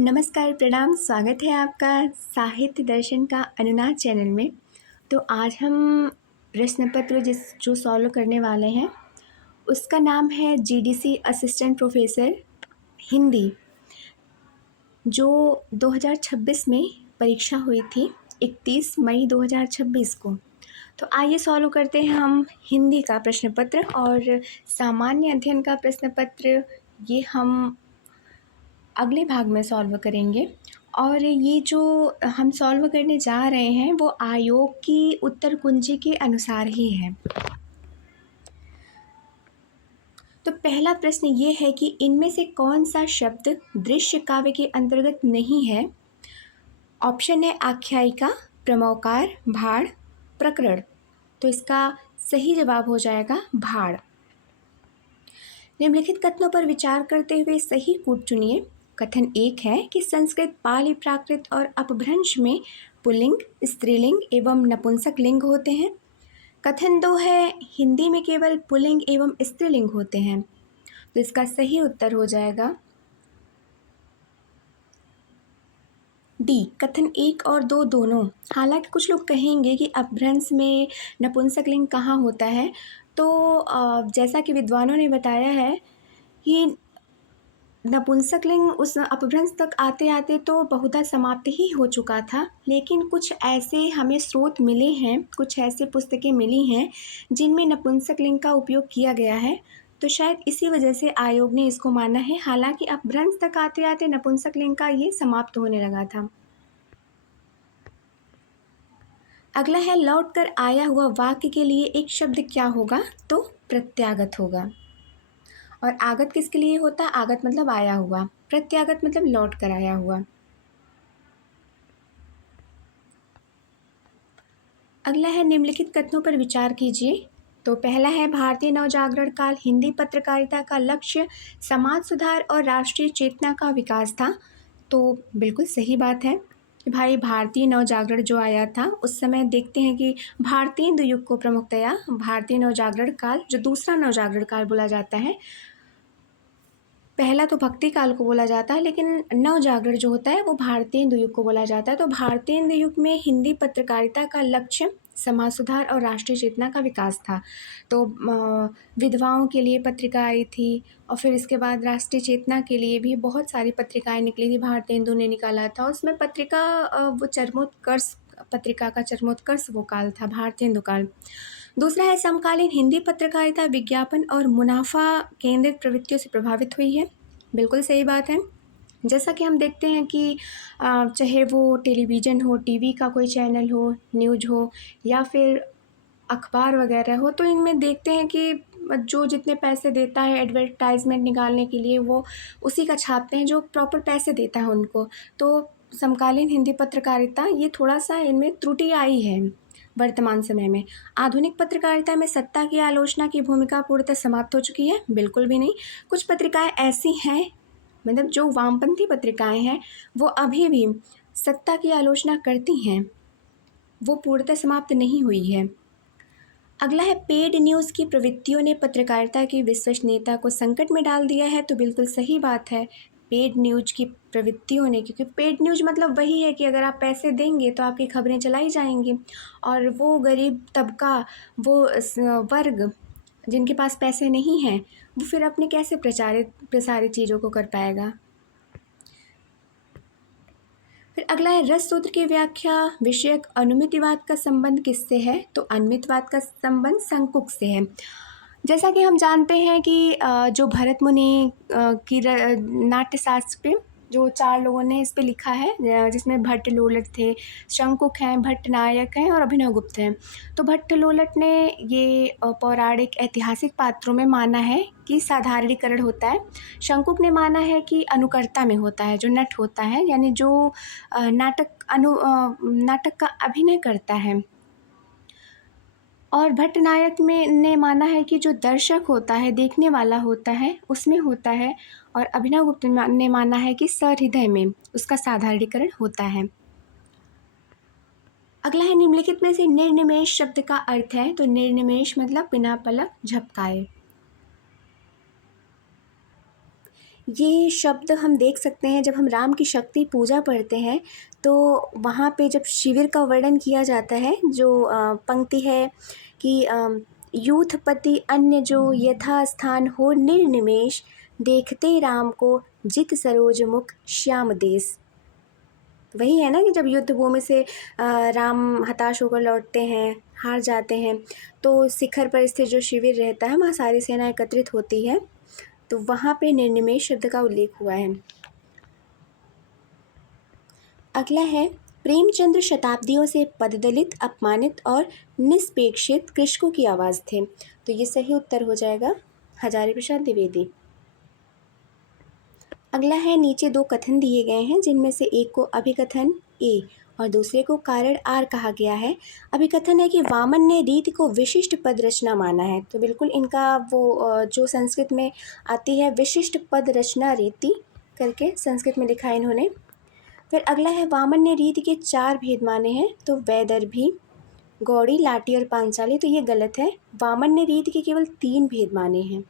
नमस्कार, प्रणाम, स्वागत है आपका साहित्य दर्शन का अनुनाद चैनल में। तो आज हम प्रश्न पत्र जो सॉल्व करने वाले हैं उसका नाम है जीडीसी असिस्टेंट प्रोफेसर हिंदी, जो 2026 में परीक्षा हुई थी 31 मई 2026 को। तो आइए सॉल्व करते हैं हम हिंदी का प्रश्न पत्र। और सामान्य अध्ययन का प्रश्न पत्र ये हम अगले भाग में सॉल्व करेंगे। और ये जो हम सॉल्व करने जा रहे हैं वो आयोग की उत्तर कुंजी के अनुसार ही है। तो पहला प्रश्न ये है कि इनमें से कौन सा शब्द दृश्य काव्य के अंतर्गत नहीं है। ऑप्शन है आख्यायिका, प्रमोकार, भाड़, प्रकरण। तो इसका सही जवाब हो जाएगा भाड़। निम्नलिखित कथनों पर विचार करते हुए सही कूट चुनिए। कथन 1 है कि संस्कृत, पाली, प्राकृत और अपभ्रंश में पुल्लिंग, स्त्रीलिंग एवं नपुंसक लिंग होते हैं। कथन 2 है हिंदी में केवल पुल्लिंग एवं स्त्रीलिंग होते हैं। तो इसका सही उत्तर हो जाएगा डी, कथन 1 और 2 दोनों। हालांकि कुछ लोग कहेंगे कि अपभ्रंश में नपुंसक लिंग कहाँ होता है, तो जैसा कि विद्वानों ने बताया है कि नपुंसक लिंग उस अपभ्रंश तक आते आते तो बहुधा समाप्त ही हो चुका था। लेकिन कुछ ऐसे हमें स्रोत मिले हैं, कुछ ऐसे पुस्तकें मिली हैं जिनमें नपुंसक लिंग का उपयोग किया गया है। तो शायद इसी वजह से आयोग ने इसको माना है। हालांकि अपभ्रंश तक आते आते नपुंसक लिंग का ये समाप्त होने लगा था। अगला है लौट कर आया हुआ वाक्य के लिए एक शब्द क्या होगा। तो प्रत्यागत होगा। और आगत किसके लिए होता है? आगत मतलब आया हुआ, प्रत्यागत मतलब लौट कर आया हुआ। अगला है निम्नलिखित कथनों पर विचार कीजिए। तो पहला है भारतीय नवजागरण काल हिंदी पत्रकारिता का लक्ष्य समाज सुधार और राष्ट्रीय चेतना का विकास था। तो बिल्कुल सही बात है कि भाई भारतीय नवजागरण जो आया था उस समय देखते हैं कि भारतीय युग को प्रमुखतया भारतीय नवजागरण काल, जो दूसरा नवजागरण काल बोला जाता है, पहला तो भक्ति काल को बोला जाता है, लेकिन नवजागरण जो होता है वो भारतीय युग को बोला जाता है। तो भारतीय युग में हिंदी पत्रकारिता का लक्ष्य समाज सुधार और राष्ट्रीय चेतना का विकास था। तो विधवाओं के लिए पत्रिका आई थी और फिर इसके बाद राष्ट्रीय चेतना के लिए भी बहुत सारी पत्रिकाएं निकली थी, भारतीय हिंदू ने निकाला था। उसमें पत्रिका वो चरमोत्कर्ष, पत्रिका का चरमोत्कर्ष वो काल था, भारतीय हिंदू काल। दूसरा है समकालीन हिंदी पत्रकारिता विज्ञापन और मुनाफा केंद्रित प्रवृत्तियों से प्रभावित हुई है। बिल्कुल सही बात है। जैसा कि हम देखते हैं कि चाहे वो टेलीविज़न हो, टीवी का कोई चैनल हो, न्यूज़ हो या फिर अखबार वगैरह हो, तो इनमें देखते हैं कि जो जितने पैसे देता है एडवर्टाइजमेंट निकालने के लिए वो उसी का छापते हैं जो प्रॉपर पैसे देता है उनको। तो समकालीन हिंदी पत्रकारिता ये थोड़ा सा इनमें त्रुटि आई है वर्तमान समय में। आधुनिक पत्रकारिता में सत्ता की आलोचना की भूमिका पूर्णतः समाप्त हो चुकी है। बिल्कुल भी नहीं। कुछ पत्रिकाएं ऐसी हैं, मतलब जो वामपंथी पत्रिकाएं हैं वो अभी भी सत्ता की आलोचना करती हैं, वो पूर्णतः समाप्त नहीं हुई है। अगला है पेड न्यूज़ की प्रवृत्तियों ने पत्रकारिता की विश्वसनीयता को संकट में डाल दिया है। तो बिल्कुल सही बात है, पेड न्यूज़ की प्रवृत्तियों ने, क्योंकि पेड न्यूज़ मतलब वही है कि अगर आप पैसे देंगे तो आपकी खबरें चलाई जाएंगी। और वो गरीब तबका, वो वर्ग जिनके पास पैसे नहीं हैं, वो फिर अपने कैसे प्रसारित चीज़ों को कर पाएगा। फिर अगला है रस सूत्र की व्याख्या विषयक अनुमितिवाद का संबंध किससे है। तो अनुमितिवाद का संबंध संकुक से है। जैसा कि हम जानते हैं कि जो भरत मुनि की नाट्यशास्त्र पे जो 4 लोगों ने इस पे लिखा है, जिसमें भट्ट लोलट थे, शंकुक हैं, भट्ट नायक हैं और अभिनवगुप्त हैं। तो भट्ट लोलट ने ये पौराणिक ऐतिहासिक पात्रों में माना है कि साधारणीकरण होता है। शंकुक ने माना है कि अनुकर्ता में होता है, जो नट होता है, यानी जो नाटक का अभिनय करता है। और भट्ट नायक में ने माना है कि जो दर्शक होता है, देखने वाला होता है, उसमें होता है। और अभिनवगुप्त ने माना है कि सहृदय में उसका साधारणीकरण होता है। अगला है निम्नलिखित में से निर्निमेष शब्द का अर्थ है। तो निर्निमेष मतलब बिना पलक झपकाए। ये शब्द हम देख सकते हैं जब हम राम की शक्ति पूजा पढ़ते हैं, तो वहाँ पे जब शिविर का वर्णन किया जाता है, जो पंक्ति है कि यूथपति अन्य जो यथा स्थान हो निर्निमेष, देखते राम को जित सरोज मुख श्याम देश। वही है ना कि जब युद्ध भूमि से राम हताश होकर लौटते हैं, हार जाते हैं, तो शिखर पर स्थित जो शिविर रहता है वहाँ सारी सेना एकत्रित होती है, तो वहाँ पे निर्निमेष शब्द का उल्लेख हुआ है। अगला है, प्रेमचंद्र शताब्दियों से पददलित, अपमानित और निष्पेक्षित कृषकों की आवाज़ थे। तो ये सही उत्तर हो जाएगा हजारी प्रसाद द्विवेदी। अगला है, नीचे दो कथन दिए गए हैं जिनमें से एक को अभिकथन ए और दूसरे को कारण आर कहा गया है। अभिकथन है कि वामन ने रीति को विशिष्ट पद रचना माना है, तो बिल्कुल इनका वो जो संस्कृत में आती है विशिष्ट पद रचना रीति करके संस्कृत में लिखा है इन्होंने। फिर अगला है, वामन ने रीति के 4 भेद माने हैं, तो वैदर्भी, गौड़ी, लाटी और पांचाली। तो ये गलत है, वामन ने रीति के केवल 3 भेद माने हैं।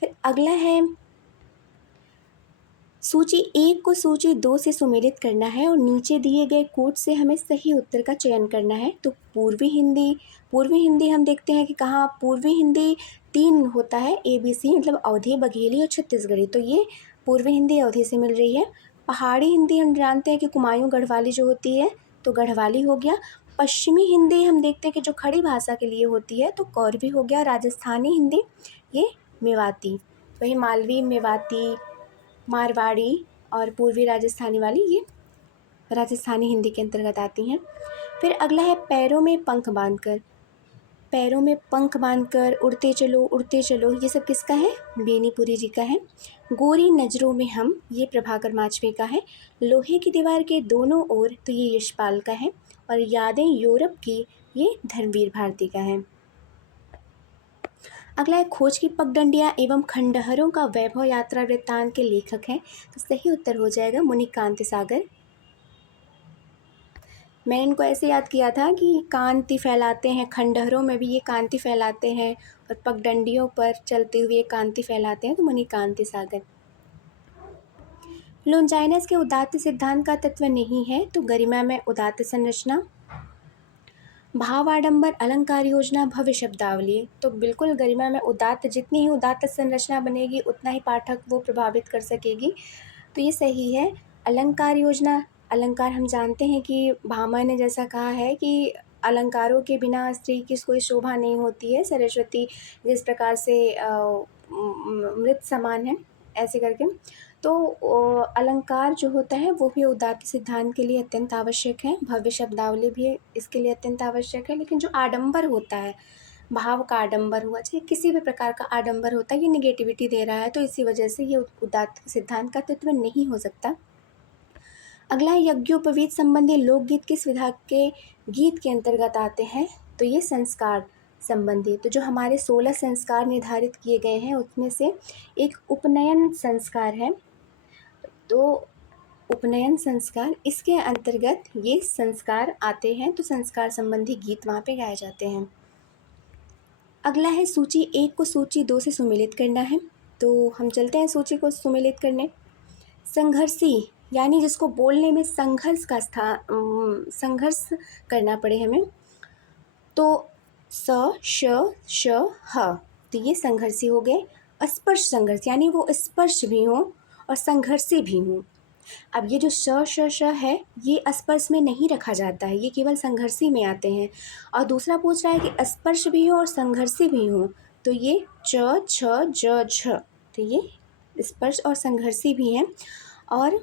फिर अगला है, सूची 1 को सूची 2 से सुमेलित करना है और नीचे दिए गए कोट से हमें सही उत्तर का चयन करना है। तो पूर्वी हिंदी हम देखते हैं कि कहाँ पूर्वी हिंदी 3 होता है, ABC मतलब अवधी, बघेली और छत्तीसगढ़ी, तो ये पूर्वी हिंदी अवधी से मिल रही है। पहाड़ी हिंदी हम जानते हैं कि कुमायूं गढ़वाली जो होती है, तो गढ़वाली हो गया। पश्चिमी हिंदी हम देखते हैं कि जो खड़ी भाषा के लिए होती है, तो कौरवी हो गया। राजस्थानी हिंदी ये मेवाती, वही मालवी, मेवाती, मारवाड़ी और पूर्वी राजस्थानी वाली ये राजस्थानी हिंदी के अंतर्गत आती हैं। फिर अगला है, पैरों में पंख बांधकर उड़ते चलो, ये सब किसका है? बेनीपुरी जी का है। गोरी नज़रों में हम, ये प्रभाकर माचवे का है। लोहे की दीवार के दोनों ओर, तो ये यशपाल का है। और यादें यूरोप की, ये धर्मवीर भारती का है। अगला है, खोज की पगडंडियाँ एवं खंडहरों का वैभव यात्रा वृत्तांत के लेखक हैं, तो सही उत्तर हो जाएगा मुनिकांत सागर। मैंने इनको ऐसे याद किया था कि कांति फैलाते हैं, खंडहरों में भी ये कांति फैलाते हैं और पगडंडियों पर चलते हुए कांति फैलाते हैं, तो मुनिकांत सागर। लोन्जाइनस के उदात्त सिद्धांत का तत्व नहीं है, तो गरिमा में उदात्त संरचना, भाव आडंबर, अलंकार योजना, भव्य शब्दावली। तो बिल्कुल गरिमा में उदात्त, जितनी ही उदात्त संरचना बनेगी उतना ही पाठक वो प्रभावित कर सकेगी, तो ये सही है। अलंकार योजना, अलंकार हम जानते हैं कि भामा ने जैसा कहा है कि अलंकारों के बिना स्त्री की कोई शोभा नहीं होती है, सरस्वती जिस प्रकार से मृत समान है, ऐसे करके। तो अलंकार जो होता है वो भी उदात्त सिद्धांत के लिए अत्यंत आवश्यक है। भव्य शब्दावली भी इसके लिए अत्यंत आवश्यक है। लेकिन जो आडंबर होता है, भाव का आडंबर हुआ, चाहे किसी भी प्रकार का आडंबर होता है, ये निगेटिविटी दे रहा है, तो इसी वजह से ये उदात्त सिद्धांत का तत्व नहीं हो सकता। अगला है, यज्ञोपवीत संबंधी लोकगीत किस विधा के गीत के अंतर्गत आते हैं? तो ये संस्कार संबंधी। तो जो हमारे 16 संस्कार निर्धारित किए गए हैं उसमें से एक उपनयन संस्कार है, तो उपनयन संस्कार, इसके अंतर्गत ये संस्कार आते हैं, तो संस्कार संबंधी गीत वहाँ पे गाए जाते हैं। अगला है, सूची 1 को सूची 2 से सुमेलित करना है, तो हम चलते हैं सूची को सुमेलित करने। संघर्षी यानी जिसको बोलने में संघर्ष संघर्ष करना पड़े हमें, तो स, श, ह, तो ये संघर्षी हो गए। स्पर्श संघर्ष यानी वो स्पर्श भी हों और संघर्षी भी हों। अब ये जो श है ये स्पर्श में नहीं रखा जाता है, ये केवल संघर्षी में आते हैं। और दूसरा पूछ रहा है कि स्पर्श भी हो और संघर्षी भी हो, तो ये च, छ, ज, झ, तो ये स्पर्श और संघर्षी भी हैं। और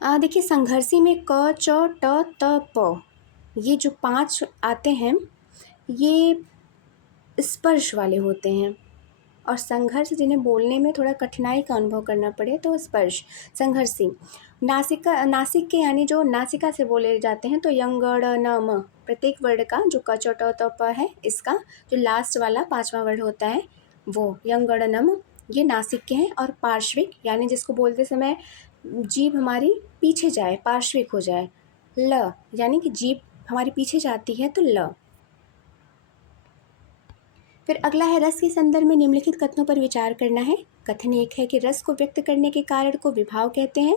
देखिए, संघर्षी में क, च, ट, त, प, ये जो 5 आते हैं ये स्पर्श वाले होते हैं। और संघर्ष जिन्हें बोलने में थोड़ा कठिनाई का अनुभव करना पड़े, तो स्पर्श संघर्षी। नासिक के यानी जो नासिका से बोले जाते हैं, तो यंग, ड़, न, म, प्रत्येक वर्ड का जो क, च, ट, त, प है, इसका जो लास्ट वाला 5वां वर्ड होता है वो यंग, ड़, न, म, ये नासिक के हैं। और पार्श्विक यानी जिसको बोलते समय जीभ हमारी पीछे जाए, पार्श्विक हो जाए, ल यानी कि जीभ हमारी पीछे जाती है, तो ल। फिर अगला है रस के संदर्भ में निम्नलिखित कथनों पर विचार करना है। कथन एक है कि रस को व्यक्त करने के कारण को विभाव कहते हैं।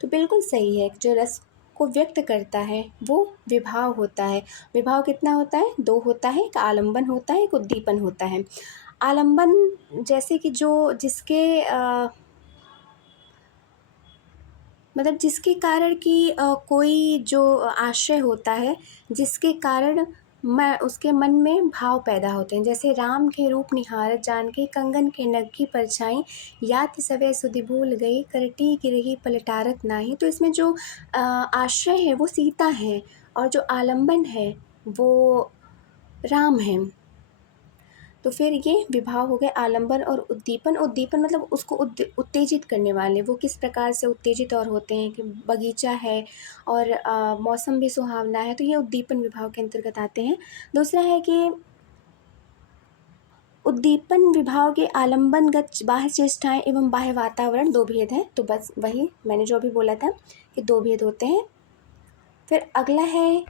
तो बिल्कुल सही है, जो रस को व्यक्त करता है वो विभाव होता है। विभाव कितना होता है? दो होता है, एक आलंबन होता है, एक उद्दीपन होता है। आलंबन जैसे कि जो जिसके मतलब जिसके कारण कि कोई जो आशय होता है, जिसके कारण उसके मन में भाव पैदा होते हैं। जैसे राम के रूप निहारत जानकी, कंगन के नग की परछाई, यात सवै सुधि भूल गई, करटी गिरही पलटारत नाही। तो इसमें जो आश्रय है वो सीता है और जो आलंबन है वो राम है। तो फिर ये विभाव हो गए। आलंबन और उद्दीपन, उद्दीपन मतलब उसको उत्तेजित करने वाले। वो किस प्रकार से उत्तेजित और होते हैं कि बगीचा है और मौसम भी सुहावना है, तो ये उद्दीपन विभाव के अंतर्गत आते हैं। दूसरा है कि उद्दीपन विभाव के आलंबनगत बाह्य चेष्टाएं एवं बाह्य वातावरण दो भेद हैं। तो बस वही मैंने जो अभी बोला था कि दो भेद होते हैं। फिर अगला है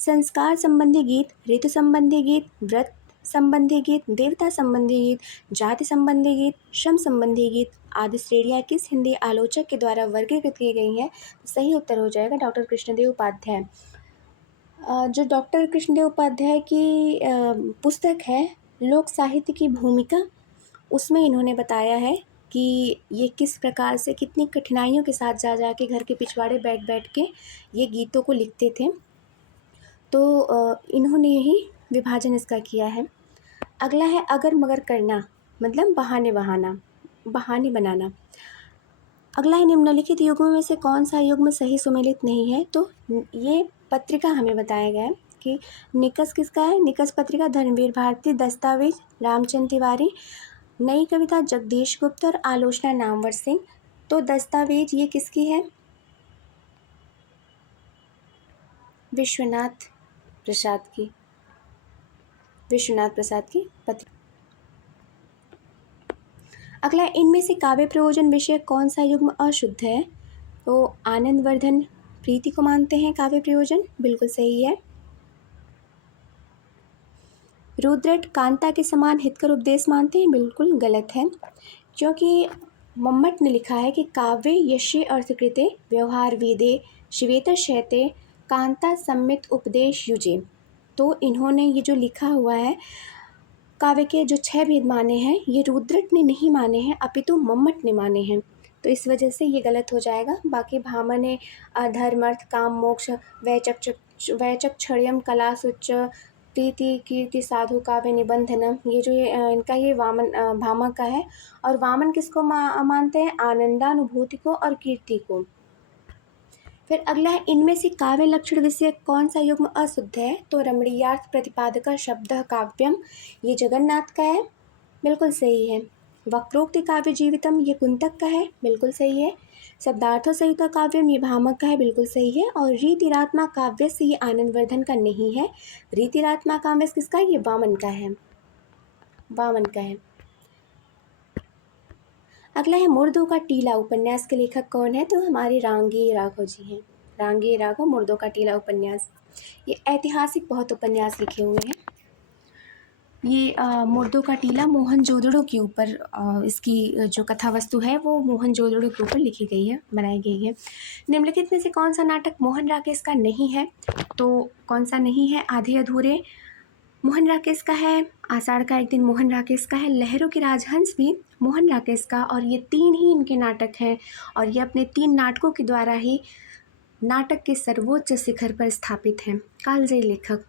संस्कार संबंधी गीत, ऋतु संबंधी गीत, व्रत संबंधी गीत, देवता संबंधी गीत, जाति संबंधी गीत, श्रम संबंधी गीत आदि श्रेणियाँ किस हिंदी आलोचक के द्वारा वर्गीकृत की गई हैं? तो सही उत्तर हो जाएगा डॉक्टर कृष्णदेव उपाध्याय। जो डॉक्टर कृष्णदेव उपाध्याय की पुस्तक है लोक साहित्य की भूमिका, उसमें इन्होंने बताया है कि ये किस प्रकार से कितनी कठिनाइयों के साथ जा के घर के पिछवाड़े बैठ के ये गीतों को लिखते थे। तो इन्होंने ही विभाजन इसका किया है। अगला है अगर मगर करना, मतलब बहाने बनाना। अगला है निम्नलिखित युग्मों में से कौन सा युग्म सही सुमेलित नहीं है? तो ये पत्रिका हमें बताया गया है कि निकस किसका है? निकस पत्रिका धर्मवीर भारती, दस्तावेज रामचंद्र तिवारी, नई कविता जगदीश गुप्त और आलोचना नामवर सिंह। तो दस्तावेज ये किसकी है? विश्वनाथ प्रसाद की पत्रिका। अगला इनमें से काव्य प्रयोजन विषय कौन सा युग्म अशुद्ध है? तो आनंदवर्धन प्रीति को मानते हैं काव्य प्रयोजन, बिल्कुल सही है। रुद्रट कांता के समान हितकर उपदेश मानते हैं, बिल्कुल गलत है, क्योंकि मम्मट ने लिखा है कि काव्य यशे अर्थकृते व्यवहार वेदे शिवेतर शैते कांता सम्मित उपदेश युजे। तो इन्होंने ये जो लिखा हुआ है काव्य के जो 6 भेद माने हैं ये रुद्रट ने नहीं माने हैं अपितु मम्मट ने माने हैं। तो इस वजह से ये गलत हो जाएगा। बाकी भामह ने धर्म अर्थ काम मोक्ष वैचक्षण्यम कला सुच्च प्रीति कीर्ति साधु काव्य निबंधनम, ये जो इनका ये भामह का है। और वामन किसको मानते हैं? आनंदानुभूति को और कीर्ति को। फिर अगला है इनमें से काव्य लक्षण विषय कौन सा युग्म अशुद्ध है? तो रमणीयार्थ प्रतिपादक शब्द काव्यम, ये जगन्नाथ का है, बिल्कुल सही है। वक्रोक्ति काव्य जीवितम, ये कुंतक का है, बिल्कुल सही है। शब्दार्थों सहित काव्यम, ये भामह का है, बिल्कुल सही है। और रीतिरात्मा काव्य से ये आनंदवर्धन का नहीं है। रीतिरात्मा काव्य किसका? ये वामन का है, अगला है मुर्दों का टीला उपन्यास के लेखक कौन है? तो हमारे रांगे राघव जी हैं। रांगे राघव, मुर्दों का टीला उपन्यास। ये ऐतिहासिक बहुत उपन्यास लिखे हुए हैं। ये मुर्दों का टीला मोहनजोदड़ो के ऊपर इसकी जो कथा वस्तु है वो मोहनजोदड़ो के ऊपर लिखी गई है, बनाई गई है। निम्नलिखित में से कौन सा नाटक मोहन राकेश का नहीं है? तो कौन सा नहीं है? आधे अधूरे मोहन राकेश का है, आषाढ़ का एक दिन मोहन राकेश का है, लहरों के राजहंस भी मोहन राकेश का। और ये 3 ही इनके नाटक हैं और ये अपने 3 नाटकों के द्वारा ही नाटक के सर्वोच्च शिखर पर स्थापित हैं, कालजयी लेखक।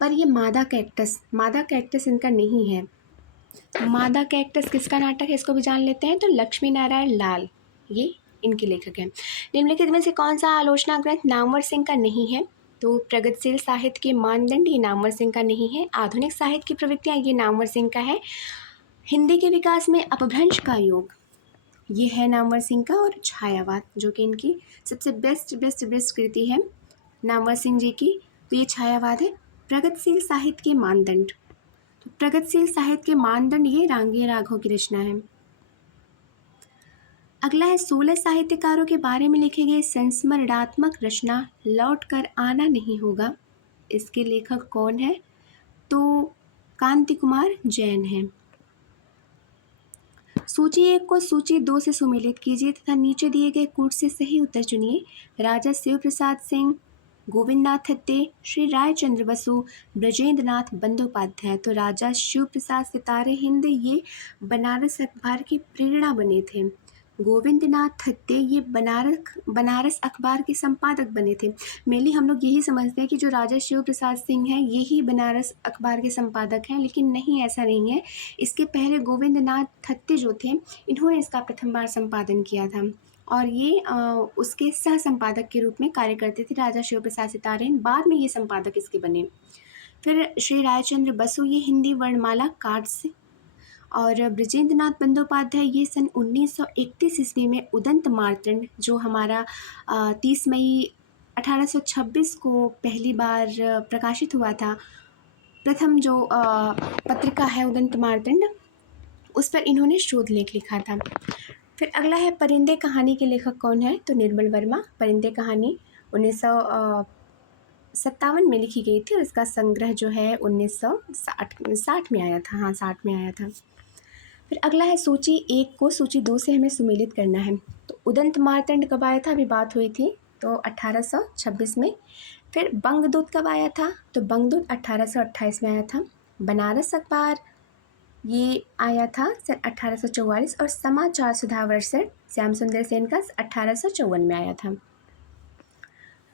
पर ये मादा कैक्टस इनका नहीं है। मादा कैक्टस किसका नाटक है इसको भी जान लेते हैं। तो लक्ष्मी नारायण लाल ये इनके लेखक हैं। निम्नलिखित में से कौन सा आलोचना ग्रंथ नामवर सिंह का नहीं है? तो प्रगतिशील साहित्य के मानदंड, ये नामवर सिंह का नहीं है। आधुनिक साहित्य की प्रवृत्तियाँ, ये नामवर सिंह का है। हिंदी के विकास में अपभ्रंश का योग, ये है नामवर सिंह का। और छायावाद जो कि इनकी सबसे बेस्ट कृति है नामवर सिंह जी की, तो ये छायावाद है। प्रगतिशील साहित्य के मानदंड, तो प्रगतिशील साहित्य के मानदंड ये रांगे राघव की रचना है। अगला है 16 साहित्यकारों के बारे में लिखे गए संस्मरणात्मक रचना लौट कर आना नहीं होगा, इसके लेखक कौन है? तो कांति कुमार जैन हैं। सूची 1 को सूची 2 से सुमेलित कीजिए तथा नीचे दिए गए कूट से सही उत्तर चुनिए। राजा शिव प्रसाद सिंह, गोविंदनाथ थत्ते, श्री रायचंद्र बसु, ब्रजेंद्रनाथ बंदोपाध्याय। तो राजा शिव प्रसाद सितारे हिंद ये बनारस अखबार की प्रेरणा बने थे। गोविंदनाथ थत्ते ये बनारस अखबार के संपादक बने थे। मेनली हम लोग यही समझते हैं कि जो राजा शिव प्रसाद सिंह हैं यही बनारस अखबार के संपादक हैं, लेकिन नहीं, ऐसा नहीं है। इसके पहले गोविंदनाथ थत्ते जो थे इन्होंने इसका प्रथम बार संपादन किया था और ये उसके सह संपादक के रूप में कार्य करते थे राजा शिव प्रसाद सितारे। बाद में ये संपादक इसके बने। फिर श्री रायचंद्र बसु ये हिंदी वर्णमाला कार्ड से, और ब्रजेंद्रनाथ बंदोपाध्याय ये सन 1931 ईस्वी में उदंत मार्तंड जो हमारा 30 मई 1826 को पहली बार प्रकाशित हुआ था, प्रथम जो पत्रिका है उदंत मार्तंड, उस पर इन्होंने शोध लेख लिखा था। फिर अगला है परिंदे कहानी के लेखक कौन है? तो निर्मल वर्मा। परिंदे कहानी 1957 में लिखी गई थी और इसका संग्रह जो है 1960 में आया था। हाँ, 60 में आया था। फिर अगला है सूची 1 को सूची 2 से हमें सुमेलित करना है। तो उदंत मार्तंड कब आया था? अभी बात हुई थी, तो 1826 में। फिर बंगदूत कब आया था? तो बंगदूत 1828 में आया था। बनारस अखबार ये आया था सन 1844 और समाचार सुधावर्षण श्याम सुंदर सेन का 1854 में आया था।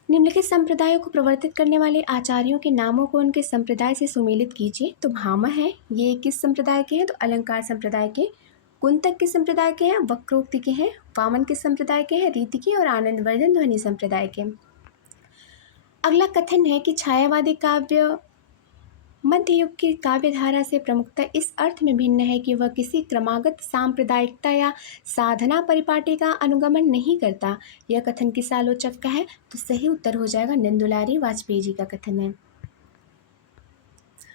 निम्नलिखित संप्रदायों को प्रवर्तित करने वाले आचार्यों के नामों को उनके संप्रदाय से सुमेलित कीजिए। तो भामा है, ये किस संप्रदाय के हैं? तो अलंकार संप्रदाय के। कुंतक किस संप्रदाय के हैं? वक्रोक्ति के हैं। वामन किस संप्रदाय के हैं? रीति के। और आनंदवर्धन ध्वनि संप्रदाय के। अगला कथन है कि छायावादी काव्य मध्य युग की काव्यधारा से प्रमुखता इस अर्थ में भिन्न है कि वह किसी क्रमागत सांप्रदायिकता या साधना परिपाटी का अनुगमन नहीं करता। यह कथन किस आलोचक का है? तो सही उत्तर हो जाएगा नंदुलारी वाजपेयी जी का कथन है।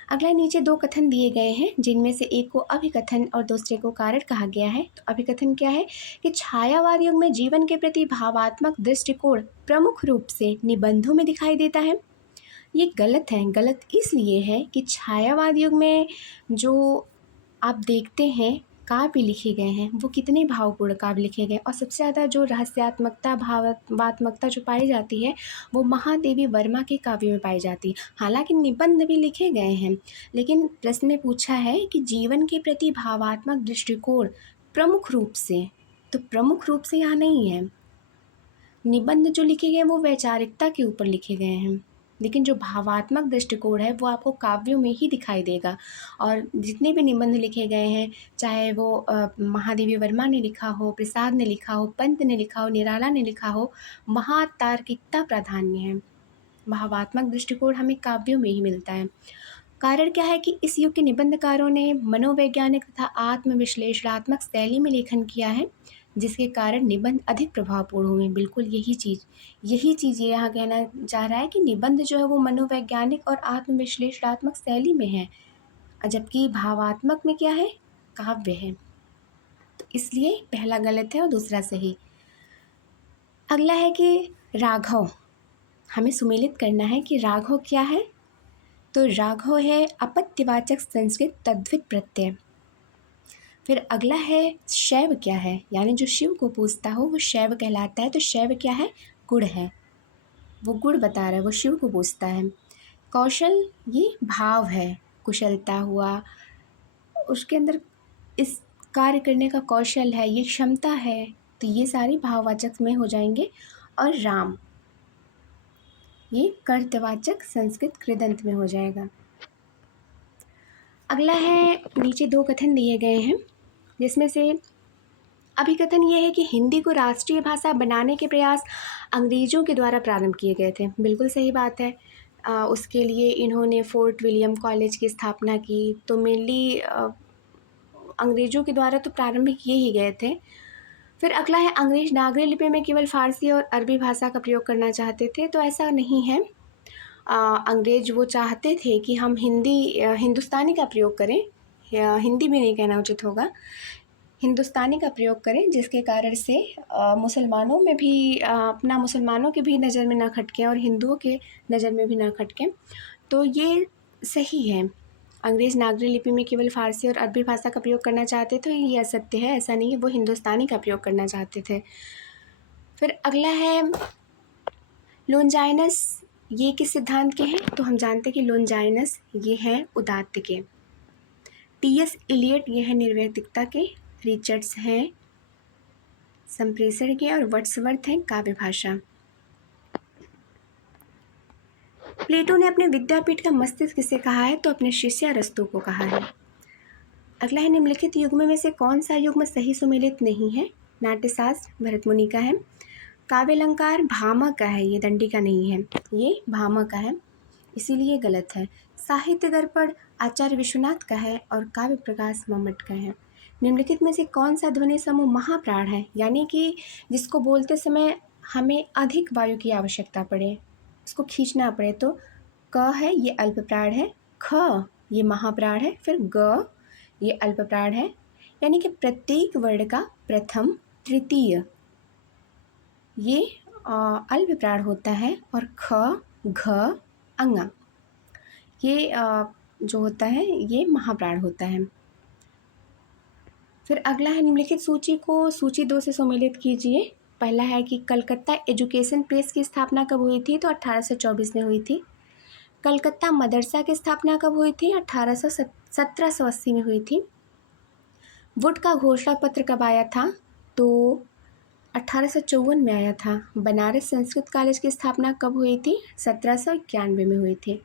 अगला नीचे 2 कथन दिए गए हैं जिनमें से एक को अभिकथन और दूसरे को कारण कहा गया है। तो अभिकथन क्या है कि छायावाद युग में जीवन के प्रति भावात्मक दृष्टिकोण प्रमुख रूप से निबंधों में दिखाई देता है। ये गलत है। गलत इसलिए है कि छायावाद युग में जो आप देखते हैं काव्य लिखे गए हैं वो कितने भावपूर्ण काव्य लिखे गए, और सबसे ज़्यादा जो रहस्यात्मकता भावात्मकता जो पाई जाती है वो महादेवी वर्मा के काव्य में पाई जाती है। हालांकि निबंध भी लिखे गए हैं, लेकिन प्रश्न में पूछा है कि जीवन के प्रति भावात्मक दृष्टिकोण प्रमुख रूप से, तो प्रमुख रूप से यहाँ नहीं है। निबंध जो लिखे गए हैं वो वैचारिकता के ऊपर लिखे गए हैं, लेकिन जो भावात्मक दृष्टिकोण है वो आपको काव्यों में ही दिखाई देगा। और जितने भी निबंध लिखे गए हैं, चाहे वो महादेवी वर्मा ने लिखा हो, प्रसाद ने लिखा हो, पंत ने लिखा हो, निराला ने लिखा हो, महातार्किकता प्राधान्य है। भावात्मक दृष्टिकोण हमें काव्यों में ही मिलता है। कारण क्या है कि इस युग के निबंधकारों ने मनोवैज्ञानिक तथा आत्मविश्लेषणात्मक शैली में लेखन किया है, जिसके कारण निबंध अधिक प्रभावपूर्ण हुए। बिल्कुल यही चीज़ ये यहाँ कहना चाह रहा है कि निबंध जो है वो मनोवैज्ञानिक और आत्मविश्लेषणात्मक शैली में है, जबकि भावात्मक में क्या है? काव्य है। तो इसलिए पहला गलत है और दूसरा सही। अगला है कि राघव, हमें सुमेलित करना है कि राघव क्या है? तो राघव है अपत्यवाचक संस्कृत तद्धित प्रत्यय। फिर अगला है शैव क्या है? यानी जो शिव को पूजता हो वो शैव कहलाता है। तो शैव क्या है? गुड़ है, वो गुड़ बता रहा है, वो शिव को पूजता है। कौशल ये भाव है, कुशलता हुआ, उसके अंदर इस कार्य करने का कौशल है, ये क्षमता है, तो ये सारी भाववाचक में हो जाएंगे। और राम ये कर्तवाचक संस्कृत कृदंत में हो जाएगा। अगला है नीचे 2 कथन दिए गए हैं, जिसमें से अभिकथन ये है कि हिंदी को राष्ट्रीय भाषा बनाने के प्रयास अंग्रेज़ों के द्वारा प्रारंभ किए गए थे। बिल्कुल सही बात है। उसके लिए इन्होंने फोर्ट विलियम कॉलेज की स्थापना की। तो मेनली अंग्रेज़ों के द्वारा तो प्रारंभ किए ही गए थे। फिर अगला है अंग्रेज नागरी लिपि में केवल फारसी और अरबी भाषा का प्रयोग करना चाहते थे। तो ऐसा नहीं है। अंग्रेज वो चाहते थे कि हम हिंदुस्तानी का प्रयोग करें, हिंदी भी नहीं कहना उचित होगा, हिंदुस्तानी का प्रयोग करें, जिसके कारण से मुसलमानों में भी अपना मुसलमानों के भी नज़र में ना खटके और हिंदुओं के नज़र में भी ना खटके। तो ये सही है। अंग्रेज़ नागरी लिपि में केवल फ़ारसी और अरबी भाषा का प्रयोग करना चाहते थे, ये असत्य है, ऐसा नहीं है, वो हिंदुस्तानी का प्रयोग करना चाहते थे। फिर अगला है लोनजाइनस, ये किस सिद्धांत के हैं? तो हम जानते हैं कि लोनजाइनस ये हैं उदात्त के। टी.एस. इलियट ये हैं निर्वैयक्तिकता के। रिचर्ड्स हैं संप्रेषण के और वर्ड्सवर्थ हैं काव्य भाषा। प्लेटो ने अपने विद्यापीठ का मस्तिष्क किसे कहा है? तो अपने शिष्य अरस्तू को कहा है। अगला है निम्नलिखित युग्म में से कौन सा युग्म सही सुमेलित नहीं है? नाट्यशास्त्र भरत मुनि का है। काव्य अलंकार भामह का है, ये दंडी का नहीं है, ये भामह का है, इसीलिए गलत है। साहित्य दर्पण आचार्य विश्वनाथ का है और काव्य प्रकाश मम्मट का है। निम्नलिखित में से कौन सा ध्वनि समूह महाप्राण है, यानी कि जिसको बोलते समय हमें अधिक वायु की आवश्यकता पड़े, उसको खींचना पड़े? तो क है, ये अल्प प्राण है। ख ये महाप्राण है। फिर ग ये अल्प प्राण है, यानी कि प्रत्येक वर्ण का प्रथम तृतीय ये अल्प प्राण होता है और ख घ अंगा ये जो होता है ये महाप्राण होता है। फिर अगला है निम्नलिखित सूची को सूची 2 से सुमेलित कीजिए। पहला है कि कलकत्ता एजुकेशन प्रेस की स्थापना कब हुई थी? तो 1824 में हुई थी। कलकत्ता मदरसा की स्थापना कब हुई थी? 1780 में हुई थी। वुड का घोषणा पत्र कब आया था? तो 1854 में आया था। बनारस संस्कृत कॉलेज की स्थापना कब हुई थी? 1791 में हुई थी।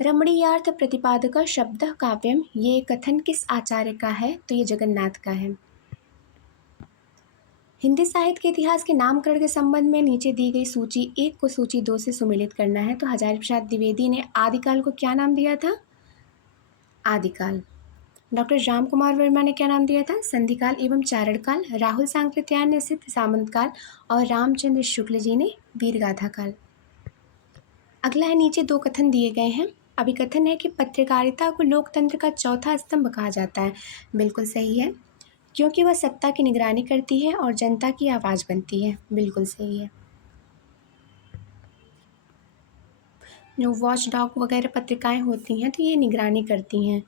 रमणीयार्थ प्रतिपादक शब्द काव्यम, ये कथन किस आचार्य का है? तो ये जगन्नाथ का है। हिंदी साहित्य के इतिहास के नामकरण के संबंध में नीचे दी गई सूची 1 को सूची 2 से सुमेलित करना है। तो हजारी प्रसाद द्विवेदी ने आदिकाल को क्या नाम दिया था? आदिकाल। डॉक्टर राम कुमार वर्मा ने क्या नाम दिया था? संधिकाल एवं चारणकाल। राहुल सांकृत्यायन ने सिद्ध सामंतकाल और रामचंद्र शुक्ल जी ने वीरगाथा काल। अगला है नीचे 2 कथन दिए गए हैं। अभिकथन है कि पत्रकारिता को लोकतंत्र का चौथा स्तंभ कहा जाता है। बिल्कुल सही है, क्योंकि वह सत्ता की निगरानी करती है और जनता की आवाज़ बनती है। बिल्कुल सही है। जो वॉच डॉग वगैरह पत्रिकाएं होती हैं तो ये निगरानी करती हैं।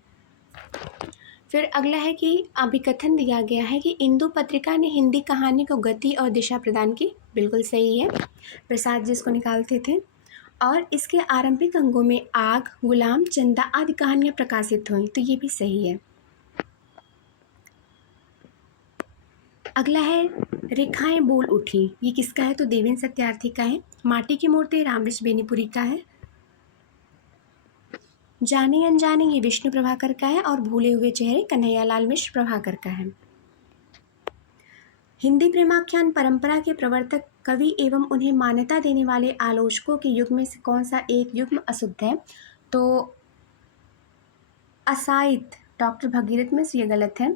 फिर अगला है कि अभिकथन दिया गया है कि इंदु पत्रिका ने हिंदी कहानी को गति और दिशा प्रदान की। बिल्कुल सही है, प्रसाद जी इसको निकालते थे। और इसके आरंभिक अंगों में आग, गुलाम, चंदा आदि कहानियाँ प्रकाशित हुई, तो ये भी सही है। अगला है रेखाएं बोल उठी, ये किसका है? तो देवेंद्र सत्यार्थी का है। माटी की मूर्ति रामकृष्ण बेनीपुरी का है। जाने अनजाने ये विष्णु प्रभाकर का है और भूले हुए चेहरे कन्हैयालाल मिश्र प्रभाकर का है। हिंदी प्रेमाख्यान परंपरा के प्रवर्तक कवि एवं उन्हें मान्यता देने वाले आलोचकों के युग में से कौन सा एक युग्म अशुद्ध है? तो असाहित डॉक्टर भगीरथ मिश्र, ये गलत है।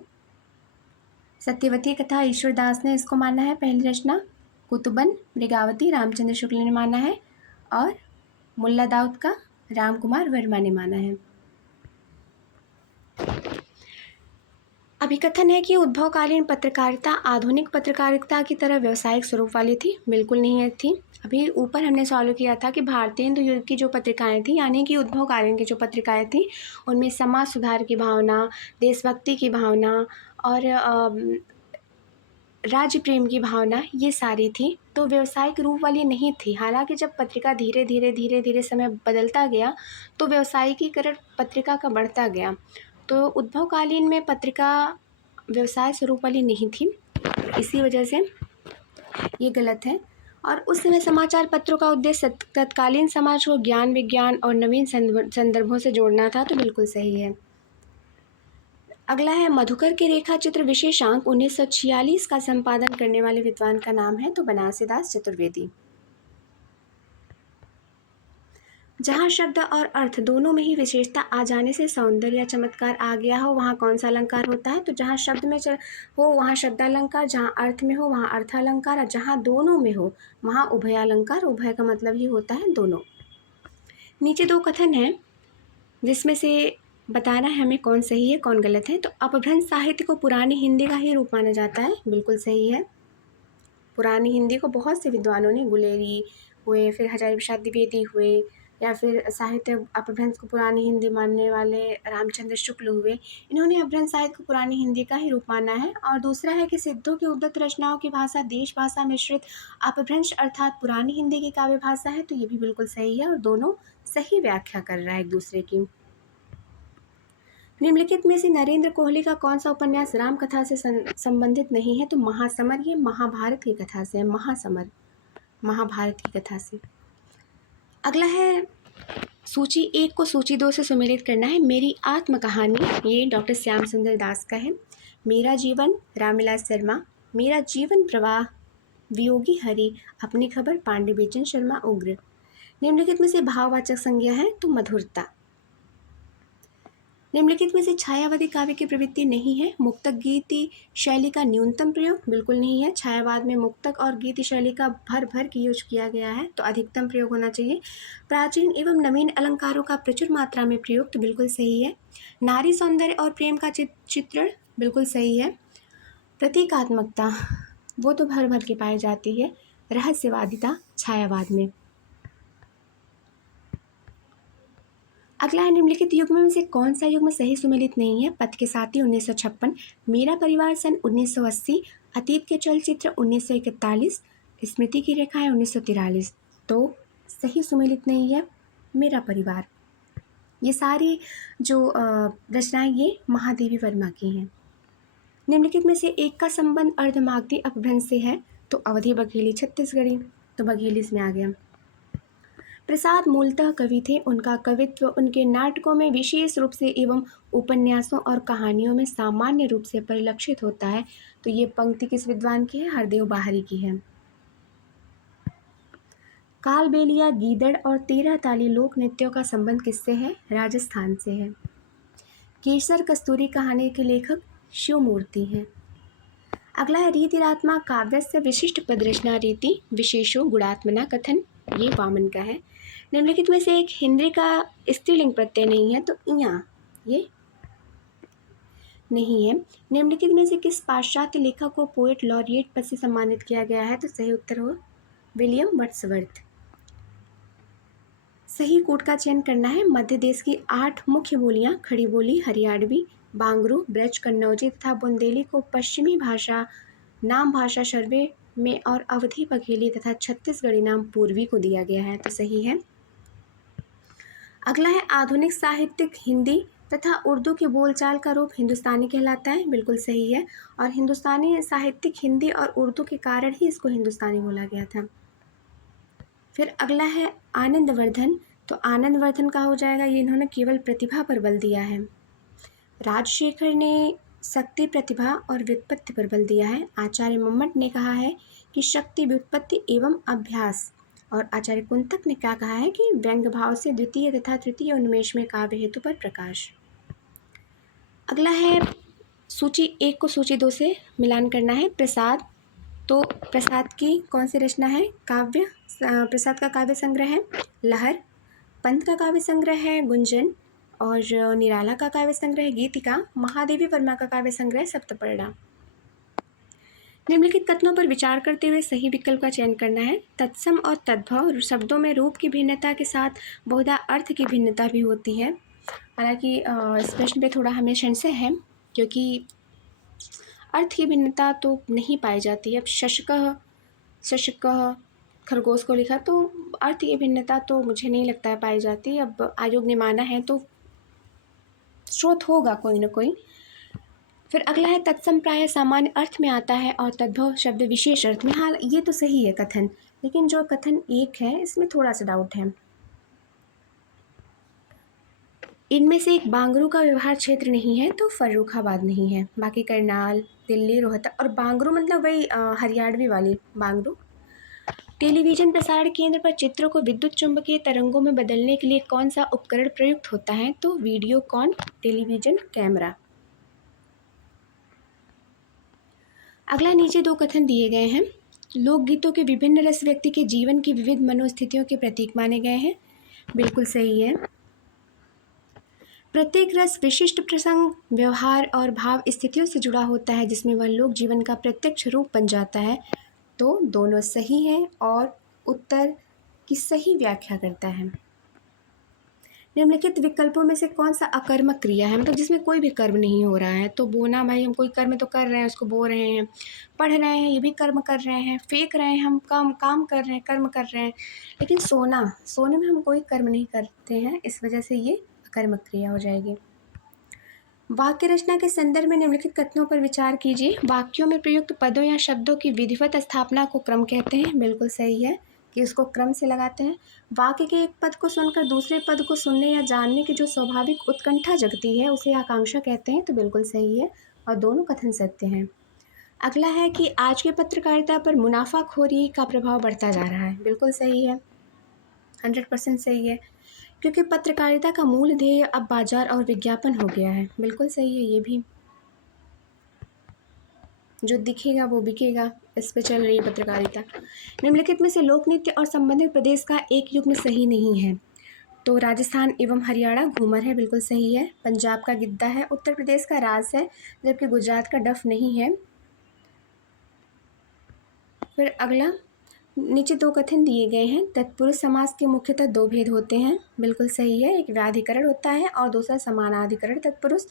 सत्यवती कथा ईश्वरदास ने इसको माना है पहली रचना। कुतुबन मृगावती रामचंद्र शुक्ल ने माना है और मुल्ला दाऊद का राम कुमार वर्मा ने माना है। अभिकथन है कि उद्भवकालीन पत्रकारिता आधुनिक पत्रकारिता की तरह व्यावसायिक स्वरूप वाली थी। बिल्कुल नहीं थी। अभी ऊपर हमने सॉल्व किया था कि भारतीय हिंदू युग की जो पत्रिकाएं थी, यानी कि उद्भवकालीन की जो पत्रिकाएं थी, उनमें समाज सुधार की भावना, देशभक्ति की भावना और राज्य प्रेम की भावना, ये सारी थी। तो व्यावसायिक रूप वाली नहीं थी। हालांकि जब पत्रिका धीरे धीरे समय बदलता गया तो व्यावसायिकीकरण पत्रिका का बढ़ता गया। तो उद्भवकालीन में पत्रिका व्यवसाय स्वरूप वाली नहीं थी, इसी वजह से ये गलत है। और उस समय समाचार पत्रों का उद्देश्य तत्कालीन समाज को ज्ञान, विज्ञान और नवीन संदर्भों से जोड़ना था। तो बिल्कुल सही है। अगला है मधुकर के रेखा चित्र विशेषांक 1946 का संपादन करने वाले विद्वान का नाम है? तो बनारसीदास चतुर्वेदी। जहाँ शब्द और अर्थ दोनों में ही विशेषता आ जाने से सौंदर्य या चमत्कार आ गया हो, वहाँ कौन सा अलंकार होता है? तो जहाँ शब्द में हो वहाँ शब्दालंकार, जहाँ अर्थ में हो वहाँ अर्थालंकार, और जहाँ दोनों में हो वहाँ उभयालंकार। उभय का मतलब ही होता है दोनों। नीचे 2 कथन हैं जिसमें से बताना है हमें कौन सही है कौन गलत है। तो अपभ्रंश साहित्य को पुरानी हिंदी का ही रूप माना जाता है। बिल्कुल सही है। पुरानी हिंदी को बहुत से विद्वानों ने, गुलेरी हुए, फिर हजारी प्रसाद द्विवेदी हुए, या फिर साहित्य अपभ्रंश को पुरानी हिंदी मानने वाले रामचंद्र शुक्ल हुए, इन्होंने अपभ्रंश साहित्य को पुरानी हिंदी का ही रूप माना है। और दूसरा है कि सिद्धों की उद्धत रचनाओं की भाषा देश भाषा मिश्रित अपभ्रंश अर्थात पुरानी हिंदी की काव्य भाषा है, तो ये भी बिल्कुल सही है और दोनों सही व्याख्या कर रहा है एक दूसरे की। निम्नलिखित में से नरेंद्र कोहली का कौन सा उपन्यास रामकथा से संबंधित नहीं है? तो महासमर, ये महाभारत की कथा से है, महासमर महाभारत की कथा से। अगला है सूची 1 को सूची 2 से सुमेलित करना है। मेरी आत्म कहानी, ये डॉक्टर श्याम सुंदर दास का है। मेरा जीवन, रामविलास शर्मा। मेरा जीवन प्रवाह, वियोगी हरि। अपनी खबर, पांडे बेचन शर्मा उग्र। निम्नलिखित में से भाववाचक संज्ञा है, तो मधुरता। निम्नलिखित में से छायावादी काव्य की प्रवृत्ति नहीं है। मुक्तक गीति शैली का न्यूनतम प्रयोग, बिल्कुल नहीं है। छायावाद में मुक्तक और गीति शैली का भर भर के यूज किया गया है, तो अधिकतम प्रयोग होना चाहिए। प्राचीन एवं नवीन अलंकारों का प्रचुर मात्रा में प्रयोग, तो बिल्कुल सही है। नारी सौंदर्य और प्रेम का चित्रण, बिल्कुल सही है। प्रतीकात्मकता, वो तो भर भर के पाई जाती है। रहस्यवादिता छायावाद में। अगला है निम्नलिखित युग्म में से कौन सा युग्म सही सुमेलित नहीं है? पथ के साथी 1956, मेरा परिवार सन 1980, अतीत के चलचित्र 1941, स्मृति की रेखाएं 1943। तो सही सुमेलित नहीं है मेरा परिवार। ये सारी जो रचनाएं ये महादेवी वर्मा की हैं। निम्नलिखित में से एक का संबंध अर्धमागधी अपभ्रंश से है, तो अवधि बघेली छत्तीसगढ़ी, तो बघेली इसमें आ गया। प्रसाद मूलतः कवि थे। उनका कवित्व उनके नाटकों में विशेष रूप से एवं उपन्यासों और कहानियों में सामान्य रूप से परिलक्षित होता है, तो ये पंक्ति किस विद्वान की है? हरदेव बाहरी की है। कालबेलिया, गीदड़ और 13 ताली लोक नृत्यों का संबंध किससे है? राजस्थान से है। केसर कस्तूरी कहानी के लेखक शिवमूर्ति हैं। अगला है रीतिरात्मा काव्यस्य विशिष्ट पदरचना रीति विशेषो गुणात्मना कथन, ये वामन का है। निम्नलिखित में से एक हिंद्री का स्त्रीलिंग प्रत्यय नहीं है, तो इया, ये नहीं है। निम्नलिखित में से किस पाश्चात्य लेखक को पोएट लॉरिएट पद से सम्मानित किया गया है? तो सही उत्तर हो विलियम वर्ड्सवर्थ। सही कूट का चयन करना है। मध्य देश की 8 मुख्य बोलियां खड़ी बोली, हरियाणवी, बांगरू, ब्रज, कन्नौजी तथा बुंदेली को पश्चिमी भाषा नाम भाषा सर्वे में और अवधी बघेली तथा छत्तीसगढ़ी नाम पूर्वी को दिया गया है, तो सही है। अगला है आधुनिक साहित्यिक हिंदी तथा उर्दू की बोलचाल का रूप हिंदुस्तानी कहलाता है, बिल्कुल सही है। और हिंदुस्तानी साहित्यिक हिंदी और उर्दू के कारण ही इसको हिंदुस्तानी बोला गया था। फिर अगला है आनंदवर्धन, तो आनंदवर्धन का हो जाएगा, ये इन्होंने केवल प्रतिभा पर बल दिया है। राजशेखर ने शक्ति, प्रतिभा और व्युत्पत्ति पर बल दिया है। आचार्य मम्मट ने कहा है कि शक्ति, व्युत्पत्ति एवं अभ्यास। और आचार्य कुंतक ने क्या कहा है कि व्यंग भाव से द्वितीय तथा तृतीय उन्मेष में काव्य हेतु पर प्रकाश। अगला है सूची 1 को सूची 2 से मिलान करना है। प्रसाद, तो प्रसाद की कौन सी रचना है? काव्य, प्रसाद का काव्य संग्रह है लहर। पंत का काव्य संग्रह है गुंजन। और निराला का काव्य संग्रह है गीतिका। महादेवी वर्मा का काव्य संग्रह सप्तपर्णा। निम्नलिखित कथनों पर विचार करते हुए सही विकल्प का चयन करना है। तत्सम और तद्भव शब्दों में रूप की भिन्नता के साथ बहुधा अर्थ की भिन्नता भी होती है। हालांकि इस प्रश्न पे थोड़ा हमें संशय है, क्योंकि अर्थ की भिन्नता तो नहीं पाई जाती है। अब शशकः खरगोश को लिखा, तो अर्थ की भिन्नता तो मुझे नहीं लगता है पाई जाती। अब आयोग ने माना है तो स्रोत होगा कोई ना कोई। फिर अगला है तत्सम प्राय सामान्य अर्थ में आता है और तद्भव शब्द विशेष अर्थ में। हाँ, ये तो सही है कथन, लेकिन जो कथन 1 है इसमें थोड़ा सा डाउट है। इनमें से एक बांगरू का व्यवहार क्षेत्र नहीं है, तो फर्रुखाबाद नहीं है। बाकी करनाल, दिल्ली, रोहतक और बांगरू मतलब वही हरियाणवी वाली बांगरू। टेलीविजन प्रसारण केंद्र पर चित्रों को विद्युत चुंबकीय तरंगों में बदलने के लिए कौन सा उपकरण प्रयुक्त होता है? तो वीडियोकॉन टेलीविजन कैमरा। अगला नीचे 2 कथन दिए गए हैं। लोकगीतों के विभिन्न रस व्यक्ति के जीवन की विविध मनोस्थितियों के प्रतीक माने गए हैं, बिल्कुल सही है। प्रत्येक रस विशिष्ट प्रसंग, व्यवहार और भाव स्थितियों से जुड़ा होता है, जिसमें वह लोक जीवन का प्रत्यक्ष रूप बन जाता है, तो दोनों सही हैं और उत्तर की सही व्याख्या करता है। निम्नलिखित विकल्पों में से कौन सा अकर्मक क्रिया है, मतलब जिसमें कोई भी कर्म नहीं हो रहा है। तो बोना, भाई हम कोई कर्म तो कर रहे हैं, उसको बो रहे हैं। पढ़ रहे हैं, ये भी कर्म कर रहे हैं। फेंक रहे हैं, हम काम कर रहे हैं, कर्म कर रहे हैं। लेकिन सोने में हम कोई कर्म नहीं करते हैं, इस वजह से ये अकर्मक क्रिया हो जाएगी। वाक्य रचना के संदर्भ में निम्नलिखित कथनों पर विचार कीजिए। वाक्यों में प्रयुक्त पदों या शब्दों की विधिवत स्थापना को क्रम कहते हैं। बिल्कुल सही है कि उसको क्रम से लगाते हैं। वाक्य के एक पद को सुनकर दूसरे पद को सुनने या जानने की जो स्वाभाविक उत्कंठा जगती है उसे आकांक्षा कहते हैं। तो बिल्कुल सही है और दोनों कथन सत्य हैं। अगला है कि आज की पत्रकारिता पर मुनाफाखोरी का प्रभाव बढ़ता जा रहा है। बिल्कुल सही है, 100% सही है, क्योंकि पत्रकारिता का मूल ध्येय अब बाजार और विज्ञापन हो गया है। बिल्कुल सही है ये भी, जो दिखेगा वो बिकेगा, इस पे चल रही है पत्रकारिता। निम्नलिखित में से लोक नृत्य और संबंधित प्रदेश का एक युग में सही नहीं है। तो राजस्थान एवं हरियाणा घूमर है, बिल्कुल सही है। पंजाब का गिद्दा है, उत्तर प्रदेश का रास है, जबकि गुजरात का डफ नहीं है। फिर अगला, नीचे दो कथन दिए गए हैं। तत्पुरुष समास के मुख्यतः दो भेद होते हैं। बिल्कुल सही है, एक व्याधिकरण होता है और दूसरा समानाधिकरण तत्पुरुष।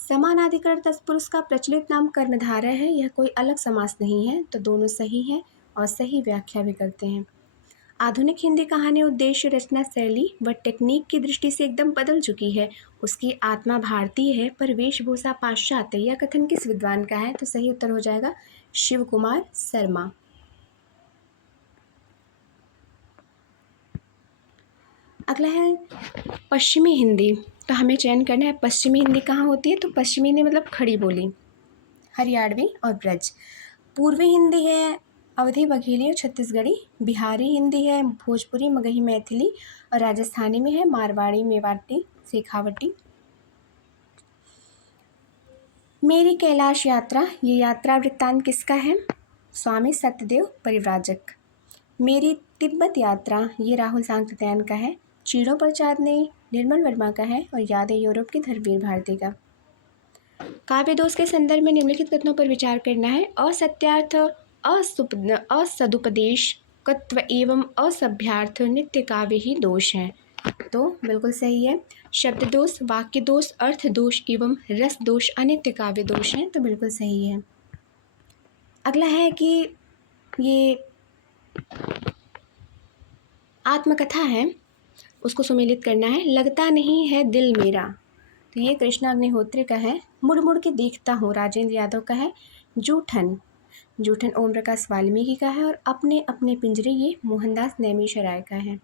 समानाधिकरण तत्पुरुष का प्रचलित नाम कर्मधारय है, यह कोई अलग समास नहीं है। तो दोनों सही हैं और सही व्याख्या भी करते हैं। आधुनिक हिंदी कहानी उद्देश्य, रचना शैली व टेक्निक की दृष्टि से एकदम बदल चुकी है। उसकी आत्मा भारतीय है पर वेशभूषा पाश्चात्य। यह कथन किस विद्वान का है? तो सही उत्तर हो जाएगा शिव कुमार शर्मा। अगला है पश्चिमी हिंदी। तो हमें चयन करना है पश्चिमी हिंदी कहाँ होती है। तो पश्चिमी हिंदी मतलब खड़ी बोली, हरियाणवी और ब्रज। पूर्वी हिंदी है अवधी, बघेली और छत्तीसगढ़ी। बिहारी हिंदी है भोजपुरी, मगही, मैथिली और राजस्थानी में है मारवाड़ी, मेवाती, शेखावटी। मेरी कैलाश यात्रा, ये यात्रा वृत्तांत किसका है? स्वामी सत्यदेव परिव्राजक। मेरी तिब्बत यात्रा, ये राहुल सांकृत्यायन का है। चीड़ों पर चांदनी निर्मल वर्मा का है और यादें यूरोप की धरवीर भारती का। काव्य दोष के संदर्भ में निम्नलिखित कथनों पर विचार करना है। असत्यार्थ, असदुपदेश कत्व एवं असभ्यार्थ नित्य काव्य ही दोष हैं। तो बिल्कुल सही है। शब्द दोष, वाक्य दोष, अर्थ दोष एवं रस दोष अनित्य काव्य दोष हैं। तो बिल्कुल सही है। अगला है कि ये आत्मकथा है, उसको सुमेलित करना है। लगता नहीं है दिल मेरा, तो ये कृष्णा अग्निहोत्री का है। मुड़ मुड़ के देखता हूँ, राजेंद्र यादव का है। जूठन, जूठन ओम प्रकाश वाल्मीकि का है। और अपने अपने पिंजरे, ये मोहनदास नेमिशा राय का है।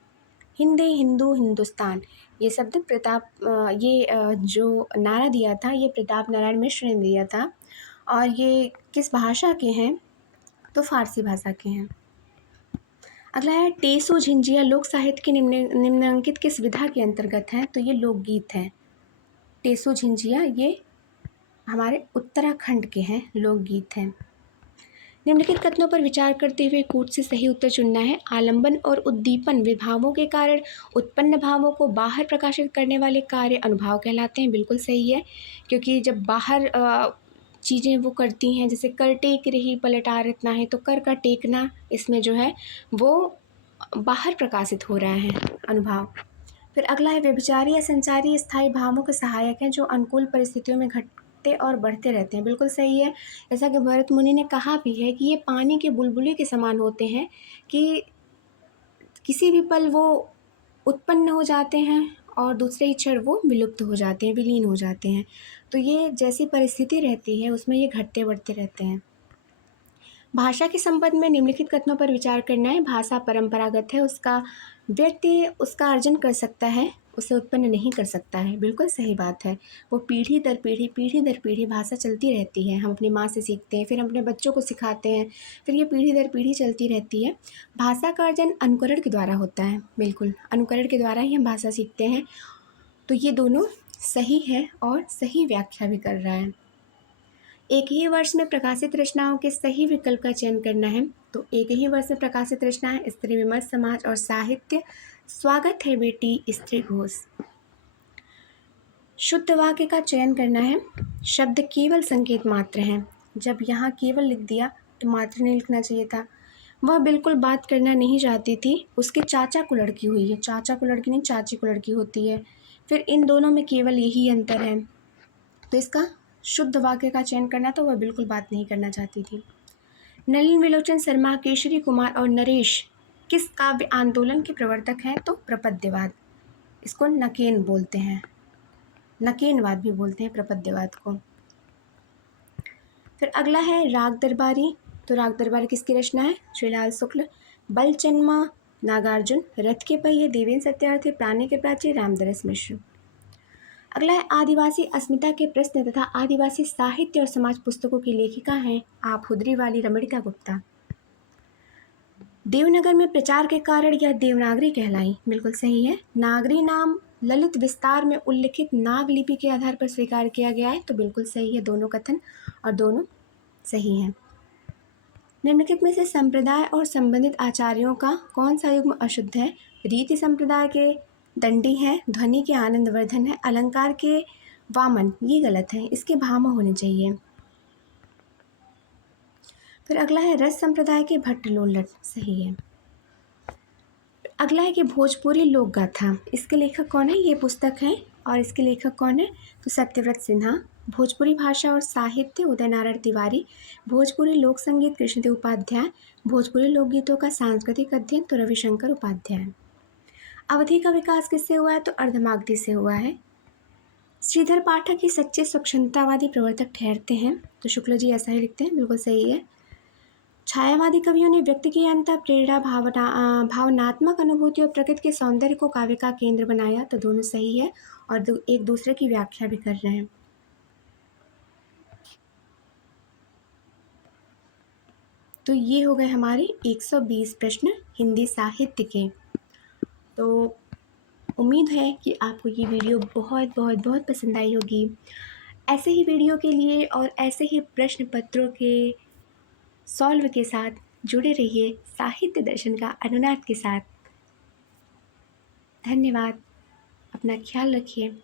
हिंदी, हिंदू, हिंदुस्तान, ये शब्द जो नारा दिया था ये प्रताप नारायण मिश्र ने दिया था। और ये किस भाषा के हैं? तो फारसी भाषा के हैं। अगला है टेसो झिंझिया लोक साहित्य के निम्नलिखित किस विधा के अंतर्गत है? तो ये लोकगीत हैं। टेसो झिंझिया ये हमारे उत्तराखंड के हैं, लोकगीत हैं। निम्नलिखित कथनों पर विचार करते हुए कूट से सही उत्तर चुनना है। आलंबन और उद्दीपन विभावों के कारण उत्पन्न भावों को बाहर प्रकाशित करने वाले कार्य अनुभाव कहलाते हैं। बिल्कुल सही है, क्योंकि जब बाहर चीज़ें वो करती हैं, जैसे कर टेक रही पलटा रत्ना है, तो कर का टेकना इसमें जो है वो बाहर प्रकाशित हो रहा है अनुभाव। फिर अगला है व्यभिचारी या संचारी स्थायी भावों के सहायक हैं जो अनुकूल परिस्थितियों में घटते और बढ़ते रहते हैं। बिल्कुल सही है। जैसा कि भरत मुनि ने कहा भी है कि ये पानी के बुलबुले के समान होते हैं कि किसी भी पल वो उत्पन्न हो जाते हैं और दूसरे ही क्षण वो विलुप्त हो जाते हैं, विलीन हो जाते हैं। तो ये जैसी परिस्थिति रहती है उसमें ये घटते बढ़ते रहते हैं। भाषा के संबंध में निम्नलिखित कथनों पर विचार करना है। भाषा परंपरागत है, उसका व्यक्ति उसका अर्जन कर सकता है, उसे उत्पन्न नहीं कर सकता है। बिल्कुल सही बात है। वो पीढ़ी दर पीढ़ी भाषा चलती रहती है। हम अपनी माँ से सीखते हैं, फिर हम अपने बच्चों को सिखाते हैं, फिर ये पीढ़ी दर पीढ़ी चलती रहती है। भाषा का अर्जन अनुकरण के द्वारा होता है। बिल्कुल अनुकरण के द्वारा ही हम भाषा सीखते हैं। तो ये दोनों सही है और सही व्याख्या भी कर रहा है। एक ही वर्ष में प्रकाशित रचनाओं के सही विकल्प का चयन करना है। तो एक ही वर्ष में प्रकाशित रचनाएं स्त्री विमर्श, समाज और साहित्य। स्वागत है बेटी स्त्री घोष। शुद्ध वाक्य का चयन करना है। शब्द केवल संकेत मात्र हैं। जब यहाँ केवल लिख दिया तो मात्र नहीं लिखना चाहिए था। वह बिल्कुल बात करना नहीं चाहती थी, उसके चाचा को लड़की हुई है। चाचा को लड़की नहीं, चाची को लड़की होती है। फिर इन दोनों में केवल यही अंतर है, तो इसका शुद्ध वाक्य का चयन करना, तो वह बिल्कुल बात नहीं करना चाहती थी। नलिन विलोचन शर्मा, केशरी कुमार और नरेश किस काव्य आंदोलन के प्रवर्तक हैं? तो प्रपद्यवाद। इसको नकेन बोलते हैं, नकेनवाद भी बोलते हैं प्रपद्यवाद को। फिर अगला है राग दरबारी। तो राग दरबारी किसकी रचना है? श्रीलाल शुक्ल। बलचन्मा, नागार्जुन, रथ के पहिए, देवेंद्र सत्यार्थी, प्राणी के प्राची, रामदरस मिश्र। अगला है आदिवासी अस्मिता के प्रश्न तथा आदिवासी साहित्य और समाज पुस्तकों की लेखिका हैं आप हुदरीवाली रमणिका गुप्ता। देवनगर में प्रचार के कारण यह देवनागरी कहलाई, बिल्कुल सही है। नागरी नाम ललित विस्तार में उल्लिखित नाग लिपि के आधार पर स्वीकार किया गया है, तो बिल्कुल सही है दोनों कथन, और दोनों सही हैं। निम्नलिखित में से संप्रदाय और संबंधित आचार्यों का कौन सा युग्म अशुद्ध है? रीति संप्रदाय के दंडी है, ध्वनि के आनंदवर्धन है, अलंकार के वामन, ये गलत है, इसके भामा होने चाहिए। फिर अगला है रस संप्रदाय के भट्ट लोल्लट, सही है। अगला है कि भोजपुरी लोक गाथा, इसके लेखक कौन है? ये पुस्तक है, और इसके लेखक कौन है? तो सत्यव्रत सिन्हा। भोजपुरी भाषा और साहित्य उदय नारायण तिवारी। भोजपुरी लोक संगीत कृष्णदेव उपाध्याय। भोजपुरी लोकगीतों का सांस्कृतिक अध्ययन तो रविशंकर उपाध्याय। अवधि का विकास किससे हुआ है? तो अर्धमागधी से हुआ है। श्रीधर पाठक ही सच्चे स्वच्छंदतावादी प्रवर्तक ठहरते हैं, तो शुक्ल जी ऐसा ही लिखते हैं, बिल्कुल सही है। छायावादी कवियों ने व्यक्ति की अंतर प्रेरणा, भावनात्मक अनुभूति और प्रकृति के सौंदर्य को काव्य का केंद्र बनाया, तो दोनों सही है, और एक दूसरे की व्याख्या भी कर रहे हैं। तो ये हो गए हमारे 120 प्रश्न हिंदी साहित्य के। तो उम्मीद है कि आपको ये वीडियो बहुत बहुत बहुत पसंद आई होगी। ऐसे ही वीडियो के लिए और ऐसे ही प्रश्न पत्रों के सॉल्व के साथ जुड़े रहिए साहित्य दर्शन का अनुनाद के साथ। धन्यवाद, अपना ख्याल रखिए।